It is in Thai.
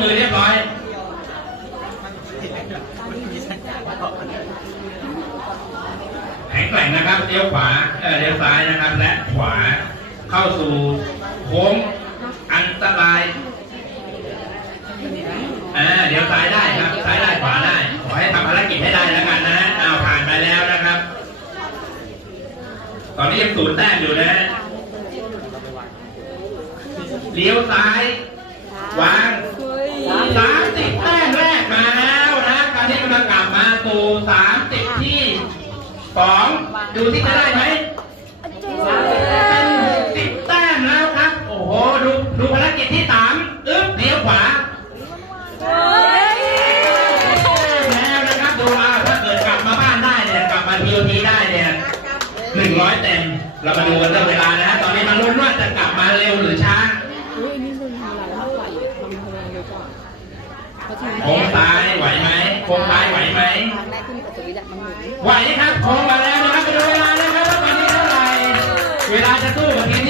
มือเรียบร้อยแข็งแกร่งนะครับเลี้ยวขวาเออเลี้ยวซ้ายนะครับ และขวาเข้าสู่โค้งอันตรายเอ่าเดี๋ยวซ้ายได้ครับซ้ายได้ขวาได้ขอให้ทำภารกิจให้ได้แล้วกันนะอ้าวผ่านไปแล้วนะครับ ตอนนี้ยังศูนย์แต้มอยู่นะเลี้ยวซ้ายวาง สู่สามสิบที่สองดูที่จะได้ไหมเป็นสิบแต้มแล้วครับ โอ้โห ดูดูภารกิจที่สามอึ๊บเลี้ยวขวาแล้วนะครับดูเอาถ้าเกิดกลับมาบ้านได้เนี่ยกลับมาทีทีได้เนี่ยหนึ่งร้อยเต็ม เรามาดูกันเรื่องเวลานะฮะตอนนี้มาลุ้นว่าจะกลับมาเร็วหรือช้าอุ้ยอันนี้มันทำอะไรมากกว่าอยู่ ค้งซ้ายไหวไหมโค้งซ้ายไหวไหมทางแรกที่มีอัจฉริยะมันหมุนไหวครับโค้งมาแล้วนะครับไปดูเวลานะครับว่าตอนนี้เท่าไหร่เวลาจะสู้กับทีมที่